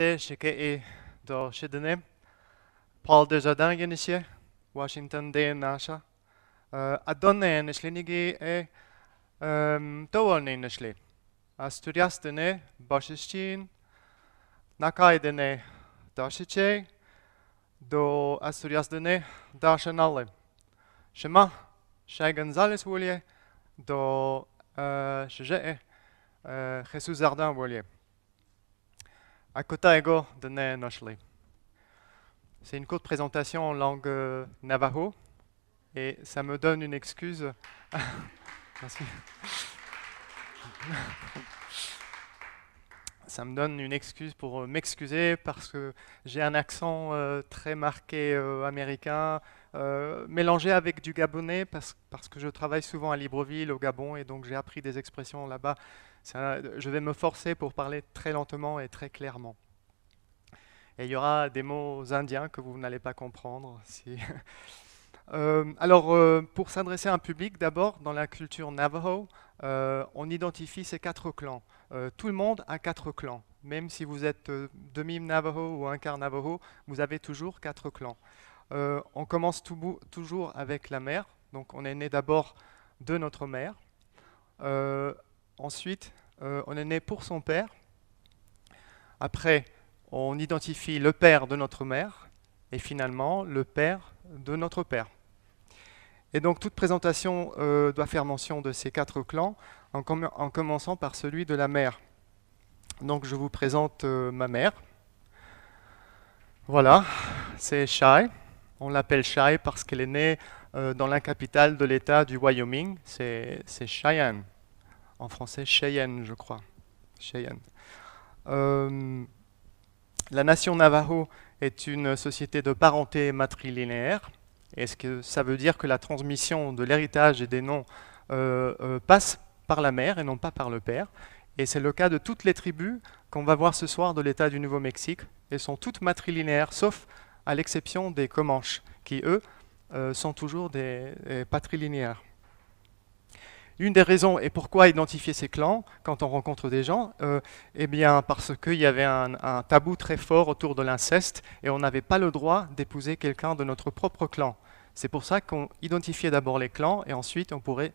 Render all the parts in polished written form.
Shike do Shidene, Paul Desjardins Yenishe, Washington D. Nasha, Adonne Nishlinigi Dowolne Nishli, Asturias Dene, Boshishin, Nakai Dene, Dashiche, do Asturias Dene, Dashanale, Shema, Shai Gonzales Woulier, do Shije, Jesus Ardin Woulier. Akota Ego Dene Noshli. C'est une courte présentation en langue navajo et ça me donne une excuse. Merci. Ça me donne une excuse pour m'excuser parce que j'ai un accent très marqué américain, mélangé avec du gabonais parce que je travaille souvent à Libreville, au Gabon, et donc j'ai appris des expressions là-bas. Je vais me forcer pour parler très lentement et très clairement. Et il y aura des mots indiens que vous n'allez pas comprendre. Pour s'adresser à un public, d'abord, dans la culture Navajo, on identifie ces 4 clans. Tout le monde a 4 clans. Même si vous êtes demi-Navajo ou un quart Navajo, vous avez toujours 4 clans. On commence toujours avec la mère. Donc, on est né d'abord de notre mère. Ensuite, on est né pour son père. Après, on identifie le père de notre mère et finalement le père de notre père. Et donc toute présentation doit faire mention de ces 4 clans en commençant par celui de la mère. Donc je vous présente ma mère. Voilà, c'est Shai. On l'appelle Shai parce qu'elle est née dans la capitale de l'État du Wyoming. C'est Cheyenne. En français, Cheyenne, je crois. Cheyenne. La nation Navajo est une société de parenté matrilinéaire. Est-ce que ça veut dire que la transmission de l'héritage et des noms passe par la mère et non pas par le père? Et c'est le cas de toutes les tribus qu'on va voir ce soir de l'État du Nouveau-Mexique. Elles sont toutes matrilinéaires, sauf à l'exception des Comanches, qui eux sont toujours des patrilinéaires. Une des raisons et pourquoi identifier ces clans quand on rencontre des gens, eh bien parce qu'il y avait un tabou très fort autour de l'inceste et on n'avait pas le droit d'épouser quelqu'un de notre propre clan. C'est pour ça qu'on identifiait d'abord les clans et ensuite on pouvait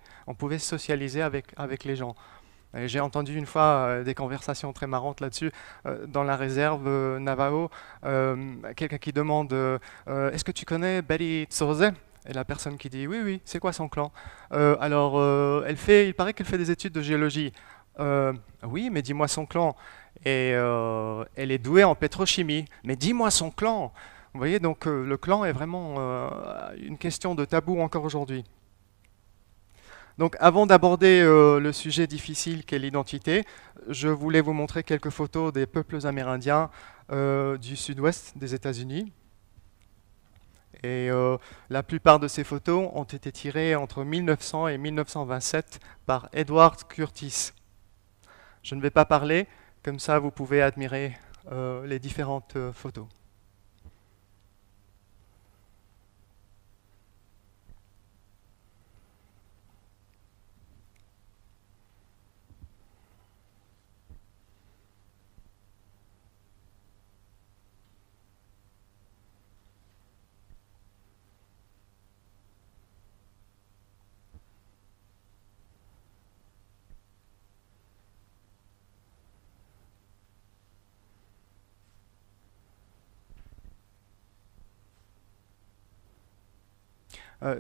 socialiser avec les gens. J'ai entendu une fois des conversations très marrantes là-dessus dans la réserve Navajo, quelqu'un qui demande est-ce que tu connais Betty Tsoze? Et la personne qui dit oui, oui, c'est quoi son clan? Il paraît qu'elle fait des études de géologie. Oui, mais dis-moi son clan. Et elle est douée en pétrochimie. Mais dis-moi son clan. Vous voyez, donc le clan est vraiment une question de tabou encore aujourd'hui. Donc avant d'aborder le sujet difficile qu'est l'identité, je voulais vous montrer quelques photos des peuples amérindiens du sud-ouest des États-Unis. Et la plupart de ces photos ont été tirées entre 1900 et 1927 par Edward Curtis. Je ne vais pas parler, comme ça vous pouvez admirer les différentes photos.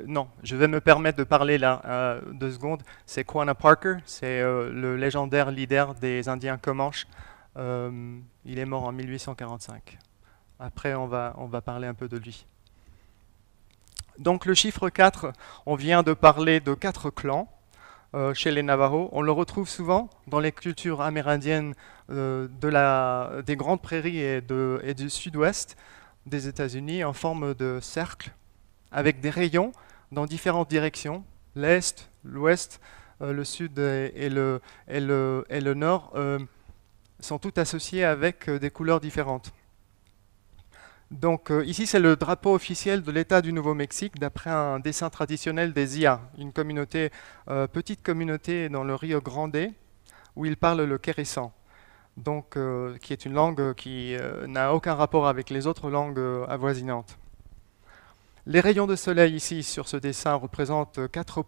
Non, je vais me permettre de parler là 2 secondes. C'est Quanah Parker, c'est le légendaire leader des Indiens Comanches. Il est mort en 1845. Après, on va parler un peu de lui. Donc le chiffre 4, on vient de parler de 4 clans chez les Navajos. On le retrouve souvent dans les cultures amérindiennes des grandes prairies et du sud-ouest des États-Unis en forme de cercle avec des rayons dans différentes directions, l'est, l'ouest, le sud et le nord sont tous associés avec des couleurs différentes. Donc ici c'est le drapeau officiel de l'État du Nouveau-Mexique d'après un dessin traditionnel des Ia, une petite communauté dans le Rio Grande où ils parlent le kérésan. donc, qui est une langue qui n'a aucun rapport avec les autres langues avoisinantes. Les rayons de soleil ici sur ce dessin représentent les 4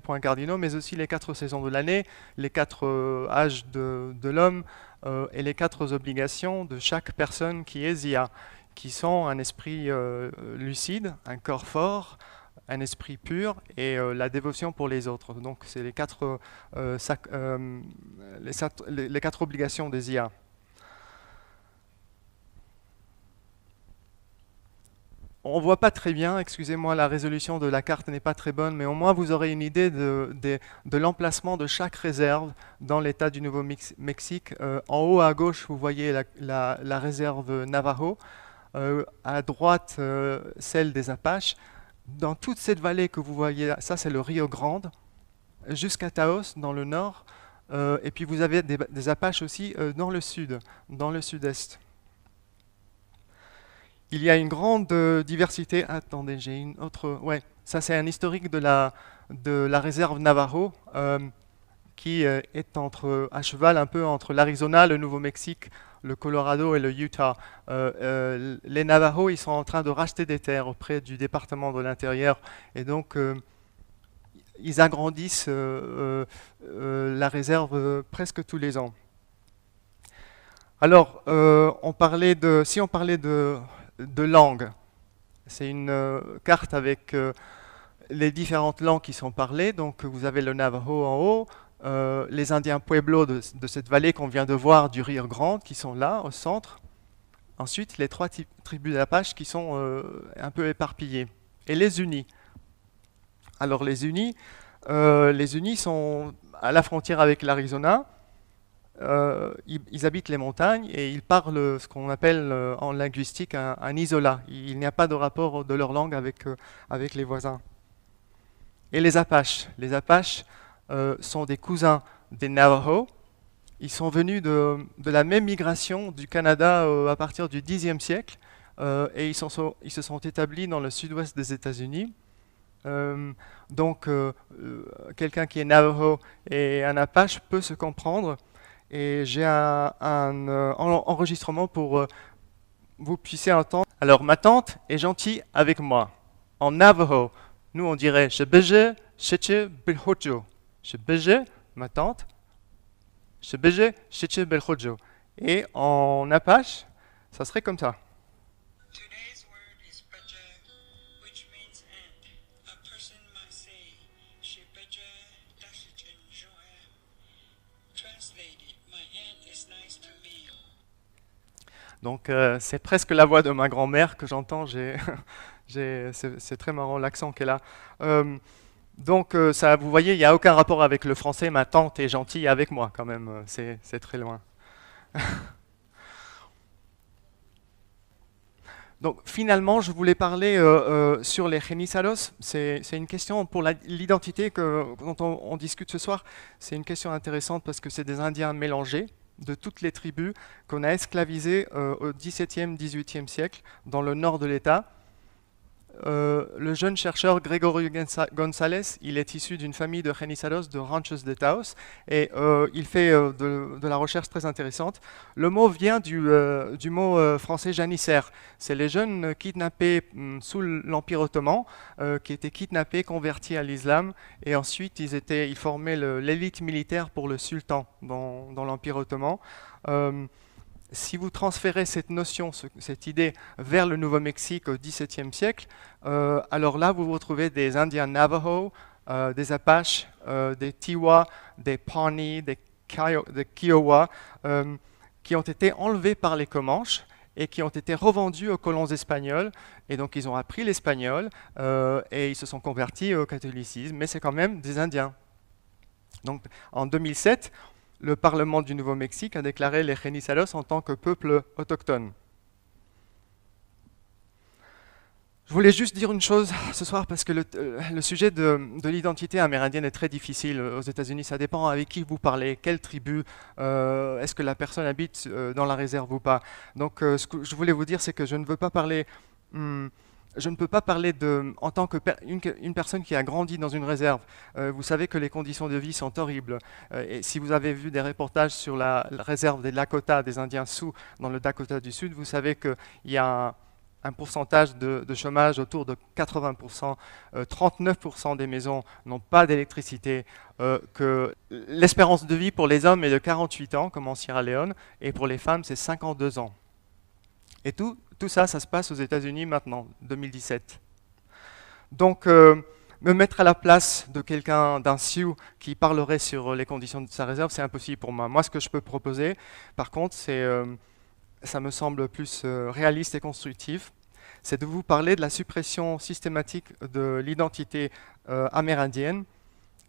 points cardinaux, mais aussi les 4 saisons de l'année, les 4 âges de l'homme et les 4 obligations de chaque personne qui est Zia, qui sont un esprit lucide, un corps fort, un esprit pur et la dévotion pour les autres. Donc c'est les 4 obligations des Zia. On ne voit pas très bien, excusez-moi, la résolution de la carte n'est pas très bonne, mais au moins vous aurez une idée de l'emplacement de chaque réserve dans l'état du Nouveau-Mexique. En haut à gauche, vous voyez la réserve Navajo, à droite, celle des Apaches. Dans toute cette vallée que vous voyez, ça c'est le Rio Grande, jusqu'à Taos dans le nord, et puis vous avez des Apaches aussi dans le sud, dans le sud-est. Il y a une grande diversité. Attendez, j'ai une autre. Ouais, ça c'est un historique de la réserve Navajo qui est à cheval un peu entre l'Arizona, le Nouveau-Mexique, le Colorado et le Utah. Les Navajos, ils sont en train de racheter des terres auprès du département de l'Intérieur et donc ils agrandissent la réserve presque tous les ans. Alors, si on parlait de langue, c'est une carte avec les différentes langues qui sont parlées. Donc, vous avez le Navajo en haut, les Indiens Pueblo de cette vallée qu'on vient de voir du Rio Grande qui sont là au centre. Ensuite, les 3 tribus d'Apaches qui sont un peu éparpillées. Et les Unis. Alors, les Unis sont à la frontière avec l'Arizona. Ils habitent les montagnes et ils parlent ce qu'on appelle en linguistique un isola. Il n'y a pas de rapport de leur langue avec les voisins. Et les Apaches. Les Apaches sont des cousins des Navajo. Ils sont venus de la même migration du Canada à partir du Xe siècle et ils se sont établis dans le sud-ouest des États-Unis. Donc, quelqu'un qui est Navajo et un Apache peut se comprendre. Et j'ai un enregistrement pour vous puissiez entendre. Alors, ma tante est gentille avec moi. En Navajo, nous on dirait Shebeje, Sheche, Belhojo. Shebeje, ma tante. Shebeje, Sheche, Belhojo. Et en Apache, ça serait comme ça. Donc c'est presque la voix de ma grand-mère que j'entends. C'est très marrant l'accent qu'elle a. Donc ça, vous voyez, il n'y a aucun rapport avec le français. Ma tante est gentille avec moi quand même. C'est très loin. Donc finalement, je voulais parler sur les Genisalos. C'est une question pour l'identité dont on discute ce soir. C'est une question intéressante parce que c'est des Indiens mélangés de toutes les tribus qu'on a esclavisées au XVIIe, XVIIIe siècle dans le nord de l'État. Le jeune chercheur Gregorio González, il est issu d'une famille de Genisalos de Ranchos de Taos et il fait de la recherche très intéressante. Le mot vient du mot français janissaire. C'est les jeunes kidnappés sous l'Empire ottoman qui étaient kidnappés, convertis à l'islam et ensuite ils formaient l'élite militaire pour le sultan dans l'Empire ottoman. Si vous transférez cette notion, cette idée vers le Nouveau-Mexique au XVIIe siècle, alors là, vous retrouvez des Indiens Navajo, des Apaches, des Tiwa, des Pawnee, des Kiowa, qui ont été enlevés par les Comanches et qui ont été revendus aux colons espagnols. Et donc, ils ont appris l'espagnol et ils se sont convertis au catholicisme, mais c'est quand même des Indiens. Donc, en 2007, le Parlement du Nouveau-Mexique a déclaré les Genisalos en tant que peuple autochtone. Je voulais juste dire une chose ce soir parce que le sujet de l'identité amérindienne est très difficile aux États-Unis. Ça dépend avec qui vous parlez, quelle tribu, est-ce que la personne habite dans la réserve ou pas. Donc ce que je voulais vous dire, c'est que je ne veux pas parler je ne peux pas parler en tant que une personne qui a grandi dans une réserve. Vous savez que les conditions de vie sont horribles. Et si vous avez vu des reportages sur la réserve des Lakota, des Indiens Sioux, dans le Dakota du Sud, vous savez qu'il y a un pourcentage de chômage autour de 80%. 39% des maisons n'ont pas d'électricité. Que l'espérance de vie pour les hommes est de 48 ans, comme en Sierra Leone, et pour les femmes, c'est 52 ans. Et tout ça, ça se passe aux États-Unis maintenant, 2017. Donc, me mettre à la place de quelqu'un, d'un Sioux, qui parlerait sur les conditions de sa réserve, c'est impossible pour moi. Moi, ce que je peux proposer, par contre, ça me semble plus réaliste et constructif, c'est de vous parler de la suppression systématique de l'identité amérindienne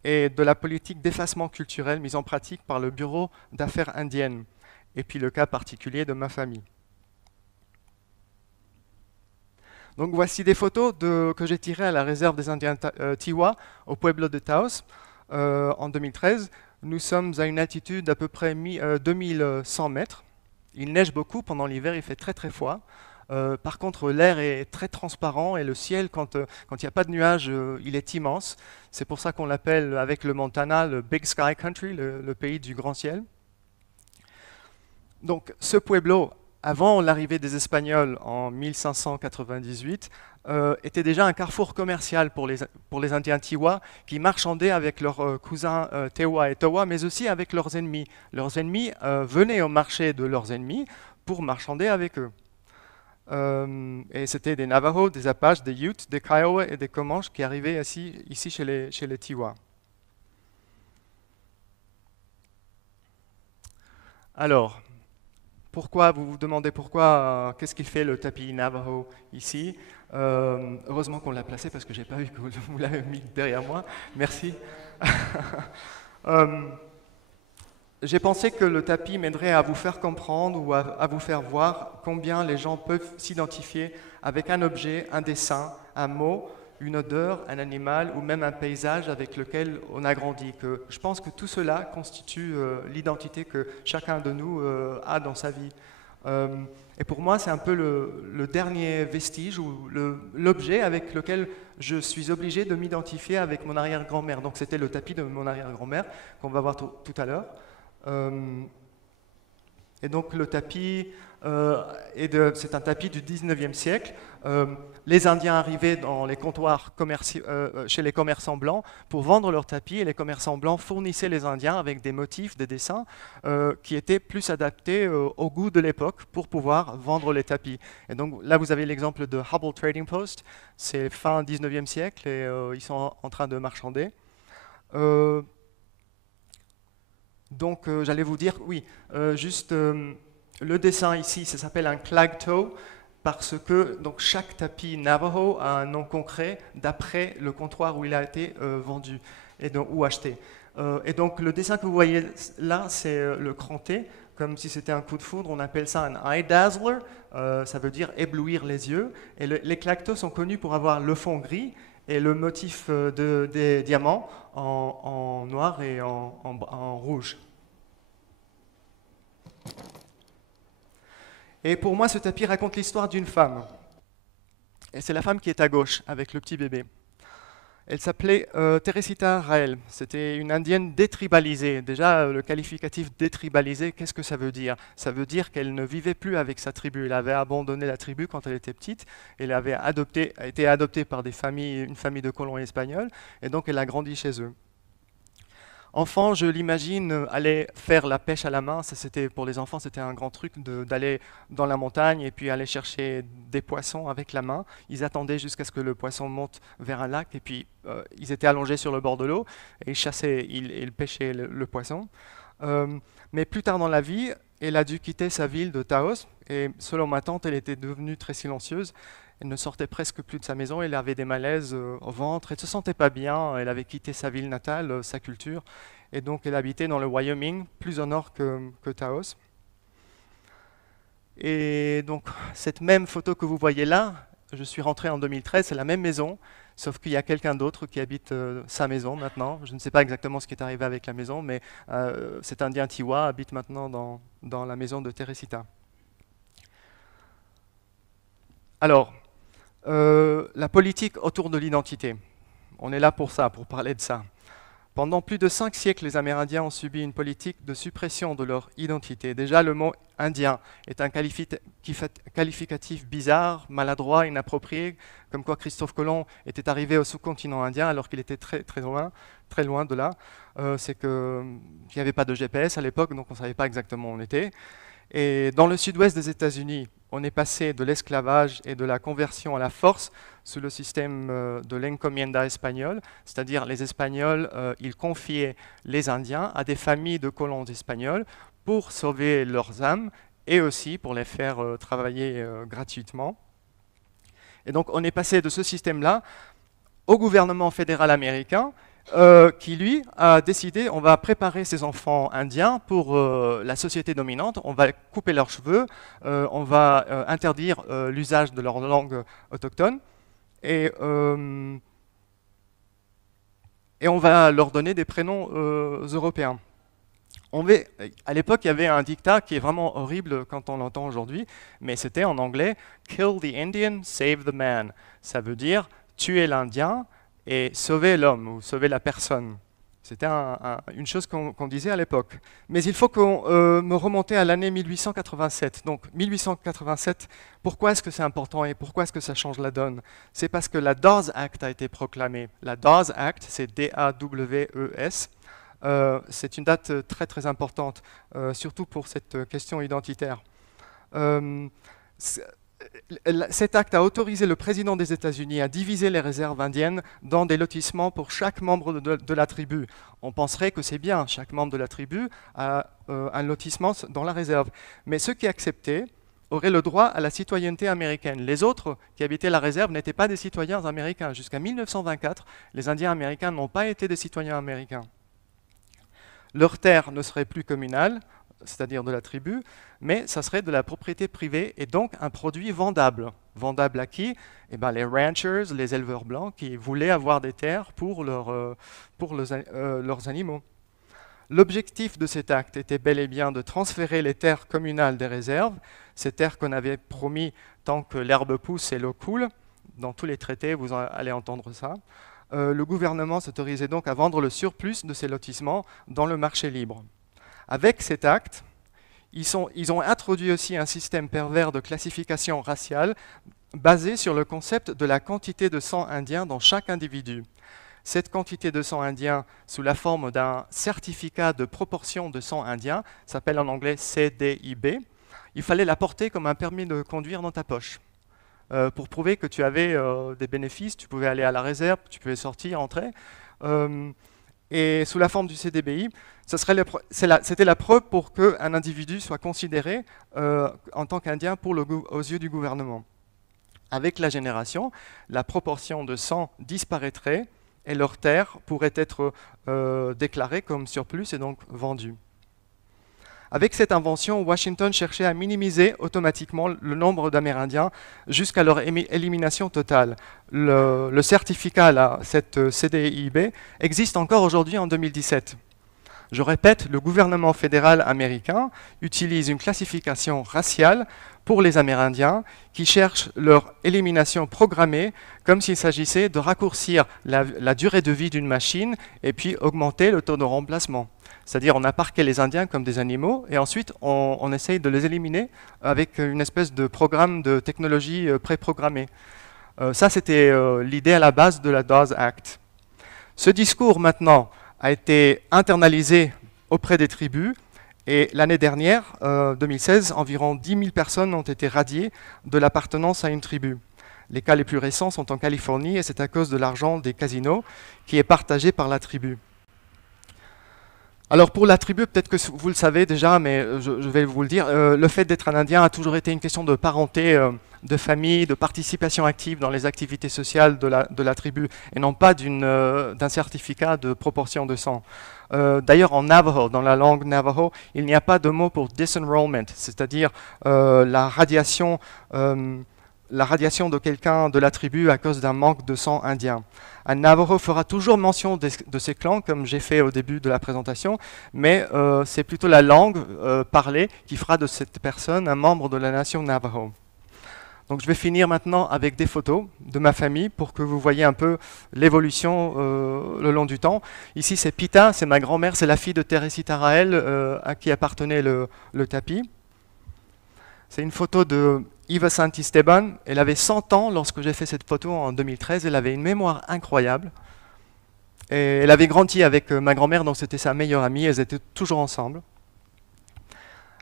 et de la politique d'effacement culturel mise en pratique par le Bureau d'affaires indiennes, et puis le cas particulier de ma famille. Donc voici des photos que j'ai tirées à la réserve des Indiens Tiwa, au Pueblo de Taos, en 2013. Nous sommes à une altitude d'à peu près 2100 mètres. Il neige beaucoup pendant l'hiver, il fait très très froid. Par contre, l'air est très transparent et le ciel, quand il n'y a pas de nuages, il est immense. C'est pour ça qu'on l'appelle, avec le Montana, le Big Sky Country, le pays du grand ciel. Donc ce pueblo, avant l'arrivée des Espagnols en 1598, était déjà un carrefour commercial pour les Indiens Tiwa qui marchandaient avec leurs cousins Tewa et Towa, mais aussi avec leurs ennemis. Leurs ennemis venaient au marché de leurs ennemis pour marchander avec eux. Et c'était des Navajos, des Apaches, des Utes, des Kiowa et des Comanches qui arrivaient ici chez les Tiwa. Alors, vous vous demandez pourquoi, qu'est-ce qu'il fait le tapis Navajo ici? Heureusement qu'on l'a placé parce que j'ai pas vu que vous l'avez mis derrière moi. Merci. J'ai pensé que le tapis m'aiderait à vous faire comprendre ou à vous faire voir combien les gens peuvent s'identifier avec un objet, un dessin, un mot, une odeur, un animal ou même un paysage avec lequel on a grandi. Je pense que tout cela constitue l'identité que chacun de nous a dans sa vie. Et pour moi, c'est un peu le dernier vestige ou l'objet avec lequel je suis obligé de m'identifier avec mon arrière-grand-mère. Donc c'était le tapis de mon arrière-grand-mère qu'on va voir tout à l'heure. Et donc le tapis, c'est un tapis du 19e siècle. Les Indiens arrivaient dans les comptoirs chez les commerçants blancs pour vendre leurs tapis, et les commerçants blancs fournissaient les Indiens avec des motifs, des dessins qui étaient plus adaptés au goût de l'époque pour pouvoir vendre les tapis. Et donc là, vous avez l'exemple de Hubbell Trading Post, c'est fin 19e siècle et ils sont en train de marchander. Donc j'allais vous dire, oui, le dessin ici, ça s'appelle un clagtoe, parce que donc, chaque tapis Navajo a un nom concret d'après le comptoir où il a été vendu ou acheté. Et donc le dessin que vous voyez là, c'est le cranté, comme si c'était un coup de foudre, on appelle ça un eye dazzler, ça veut dire éblouir les yeux. Et les clagtoes sont connus pour avoir le fond gris et le motif des diamants en noir et en rouge. Et pour moi, ce tapis raconte l'histoire d'une femme. Et c'est la femme qui est à gauche, avec le petit bébé. Elle s'appelait Teresita Rael. C'était une indienne détribalisée. Déjà, le qualificatif détribalisée, qu'est-ce que ça veut dire? Ça veut dire qu'elle ne vivait plus avec sa tribu. Elle avait abandonné la tribu quand elle était petite. Elle avait été adoptée par une famille de colons espagnols. Et donc, elle a grandi chez eux. Enfant, je l'imagine aller faire la pêche à la main. Pour les enfants, c'était un grand truc d'aller dans la montagne et puis aller chercher des poissons avec la main. Ils attendaient jusqu'à ce que le poisson monte vers un lac et puis ils étaient allongés sur le bord de l'eau et ils pêchaient le poisson. Mais plus tard dans la vie, elle a dû quitter sa ville de Taos et selon ma tante, elle était devenue très silencieuse. Elle ne sortait presque plus de sa maison, elle avait des malaises au ventre, elle ne se sentait pas bien, elle avait quitté sa ville natale, sa culture, et donc elle habitait dans le Wyoming, plus au nord que Taos. Et donc cette même photo que vous voyez là, je suis rentré en 2013, c'est la même maison, sauf qu'il y a quelqu'un d'autre qui habite sa maison maintenant. Je ne sais pas exactement ce qui est arrivé avec la maison, mais cet Indien Tiwa habite maintenant dans la maison de Teresita. Alors, La politique autour de l'identité. On est là pour ça, pour parler de ça. Pendant plus de 5 siècles, les Amérindiens ont subi une politique de suppression de leur identité. Déjà, le mot indien est un qualificatif bizarre, maladroit, inapproprié, comme quoi Christophe Colomb était arrivé au sous-continent indien alors qu'il était très loin de là. C'est qu'il n'y avait pas de GPS à l'époque, donc on ne savait pas exactement où on était. Et dans le sud-ouest des États-Unis, on est passé de l'esclavage et de la conversion à la force sous le système de l'encomienda espagnol, c'est-à-dire les Espagnols, ils confiaient les Indiens à des familles de colons espagnols pour sauver leurs âmes et aussi pour les faire travailler gratuitement. Et donc on est passé de ce système-là au gouvernement fédéral américain qui, lui, a décidé on va préparer ces enfants indiens pour la société dominante, on va couper leurs cheveux, on va interdire l'usage de leur langue autochtone et on va leur donner des prénoms européens. À l'époque, il y avait un dictat qui est vraiment horrible quand on l'entend aujourd'hui, mais c'était en anglais « Kill the Indian, save the man ». Ça veut dire « tuer l'Indien et sauver l'homme ou sauver la personne ». C'était une chose qu'on disait à l'époque. Mais il faut qu'on me remonter à l'année 1887. Donc 1887, pourquoi est-ce que c'est important et pourquoi est-ce que ça change la donne? C'est parce que la Dawes Act a été proclamée. La Dawes Act, c'est D-A-W-E-S. C'est une date très importante, surtout pour cette question identitaire. Cet acte a autorisé le président des États-Unis à diviser les réserves indiennes dans des lotissements pour chaque membre de la tribu. On penserait que c'est bien, chaque membre de la tribu a un lotissement dans la réserve. Mais ceux qui acceptaient auraient le droit à la citoyenneté américaine. Les autres qui habitaient la réserve n'étaient pas des citoyens américains. Jusqu'à 1924, les Indiens américains n'ont pas été des citoyens américains. Leur terre ne serait plus communale, c'est-à-dire de la tribu, mais ça serait de la propriété privée et donc un produit vendable. Vendable à qui? Eh bien, les ranchers, les éleveurs blancs qui voulaient avoir des terres pour leurs animaux. L'objectif de cet acte était bel et bien de transférer les terres communales des réserves, ces terres qu'on avait promis tant que l'herbe pousse et l'eau coule. Dans tous les traités, vous allez entendre ça. Le gouvernement s'autorisait donc à vendre le surplus de ces lotissements dans le marché libre. Avec cet acte, ils ont introduit aussi un système pervers de classification raciale basé sur le concept de la quantité de sang indien dans chaque individu. Cette quantité de sang indien, sous la forme d'un certificat de proportion de sang indien, s'appelle en anglais CDIB, il fallait la porter comme un permis de conduire dans ta poche. Pour prouver que tu avais des bénéfices, tu pouvais aller à la réserve, tu pouvais sortir, entrer. Et sous la forme du CDBI, c'était la preuve pour qu'un individu soit considéré en tant qu'Indien aux yeux du gouvernement. Avec la génération, la proportion de sang disparaîtrait et leurs terres pourraient être déclarées comme surplus et donc vendues. Avec cette invention, Washington cherchait à minimiser automatiquement le nombre d'Amérindiens jusqu'à leur élimination totale. Le certificat, là, cette CDIB, existe encore aujourd'hui en 2017. Je répète, le gouvernement fédéral américain utilise une classification raciale pour les Amérindiens qui cherchent leur élimination programmée comme s'il s'agissait de raccourcir la durée de vie d'une machine et puis augmenter le taux de remplacement. C'est-à-dire on a parqué les Indiens comme des animaux et ensuite on essaye de les éliminer avec une espèce de programme de technologie préprogrammée. Ça, c'était l'idée à la base de la Dawes Act. Ce discours, maintenant, a été internalisé auprès des tribus et l'année dernière, 2016, environ 10 000 personnes ont été radiées de l'appartenance à une tribu. Les cas les plus récents sont en Californie et c'est à cause de l'argent des casinos qui est partagé par la tribu. Alors pour la tribu, peut-être que vous le savez déjà, mais je vais vous le dire, le fait d'être un Indien a toujours été une question de parenté, de famille, de participation active dans les activités sociales de la tribu, et non pas d'un certificat de proportion de sang. D'ailleurs en Navajo, dans la langue Navajo, il n'y a pas de mot pour disenrollment, c'est-à-dire la radiation de quelqu'un de la tribu à cause d'un manque de sang indien. Un Navajo fera toujours mention de ses clans, comme j'ai fait au début de la présentation, mais c'est plutôt la langue parlée qui fera de cette personne un membre de la nation Navajo. Donc je vais finir maintenant avec des photos de ma famille pour que vous voyez un peu l'évolution le long du temps. Ici c'est Pita, c'est ma grand-mère, c'est la fille de Teresita Raël à qui appartenait le tapis. C'est une photo de Eva Santisteban. Elle avait 100 ans lorsque j'ai fait cette photo en 2013. Elle avait une mémoire incroyable. Et elle avait grandi avec ma grand-mère, donc c'était sa meilleure amie. Elles étaient toujours ensemble.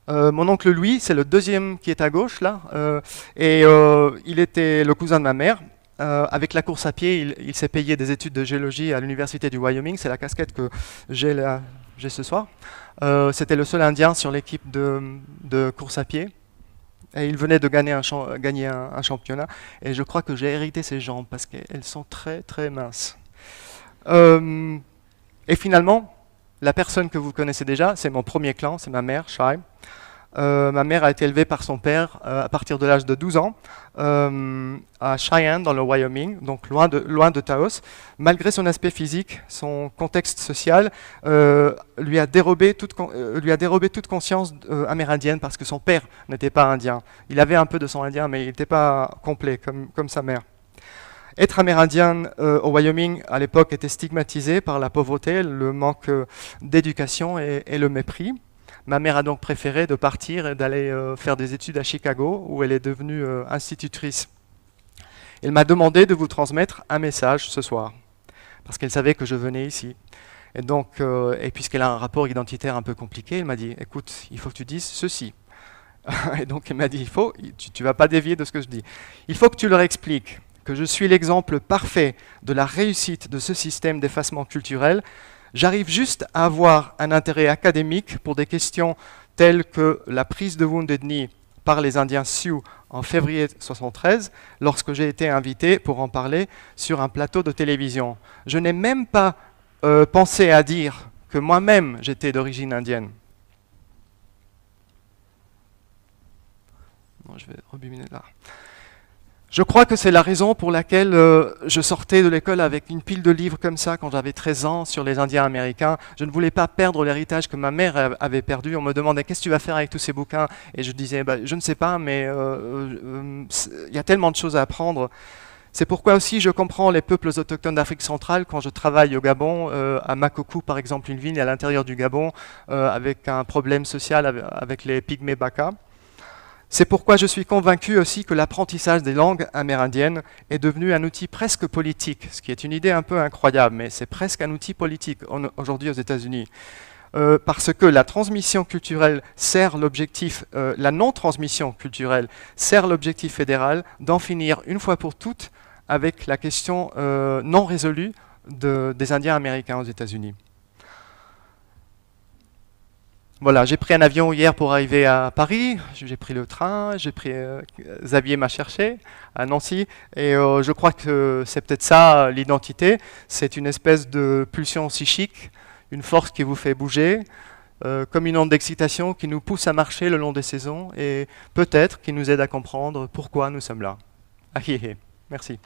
Mon oncle Louis, c'est le deuxième qui est à gauche là, il était le cousin de ma mère. Avec la course à pied, il s'est payé des études de géologie à l'université du Wyoming. C'est la casquette que j'ai ce soir. C'était le seul Indien sur l'équipe de course à pied. Et il venait de gagner un championnat. Et je crois que j'ai hérité ses jambes parce qu'elles sont très très minces. Et finalement, la personne que vous connaissez déjà, c'est mon premier clan, c'est ma mère, Shai. Ma mère a été élevée par son père à partir de l'âge de 12 ans à Cheyenne, dans le Wyoming, donc loin de Taos. Malgré son aspect physique, son contexte social lui a dérobé toute conscience amérindienne parce que son père n'était pas indien. Il avait un peu de sang indien, mais il n'était pas complet comme sa mère. Être amérindien au Wyoming à l'époque était stigmatisé par la pauvreté, le manque d'éducation et le mépris. Ma mère a donc préféré de partir et d'aller faire des études à Chicago, où elle est devenue institutrice. Elle m'a demandé de vous transmettre un message ce soir, parce qu'elle savait que je venais ici. Et donc, et puisqu'elle a un rapport identitaire un peu compliqué, elle m'a dit, écoute, il faut que tu dises ceci. Et donc elle m'a dit, tu ne vas pas dévier de ce que je dis. Il faut que tu leur expliques que je suis l'exemple parfait de la réussite de ce système d'effacement culturel. J'arrive juste à avoir un intérêt académique pour des questions telles que la prise de Wounded Knee par les Indiens Sioux en février 1973, lorsque j'ai été invité pour en parler sur un plateau de télévision. Je n'ai même pas pensé à dire que moi-même j'étais d'origine indienne. Bon, je vais rebobiner là. Je crois que c'est la raison pour laquelle je sortais de l'école avec une pile de livres comme ça quand j'avais 13 ans sur les Indiens américains. Je ne voulais pas perdre l'héritage que ma mère avait perdu. On me demandait qu'est-ce que tu vas faire avec tous ces bouquins et je disais je ne sais pas, mais il y a tellement de choses à apprendre. C'est pourquoi aussi je comprends les peuples autochtones d'Afrique centrale quand je travaille au Gabon, à Makoko par exemple, une ville à l'intérieur du Gabon, avec un problème social avec les pygmées Baka. C'est pourquoi je suis convaincu aussi que l'apprentissage des langues amérindiennes est devenu un outil presque politique, ce qui est une idée un peu incroyable, mais c'est presque un outil politique aujourd'hui aux États-Unis. Parce que la transmission culturelle sert l'objectif, la non-transmission culturelle sert l'objectif fédéral d'en finir une fois pour toutes avec la question non résolue des Indiens américains aux États-Unis. Voilà, j'ai pris un avion hier pour arriver à Paris, j'ai pris le train, Xavier m'a cherché à Nancy, et je crois que c'est peut-être ça l'identité, c'est une espèce de pulsion psychique, une force qui vous fait bouger, comme une onde d'excitation qui nous pousse à marcher le long des saisons, et peut-être qui nous aide à comprendre pourquoi nous sommes là. Ah, merci.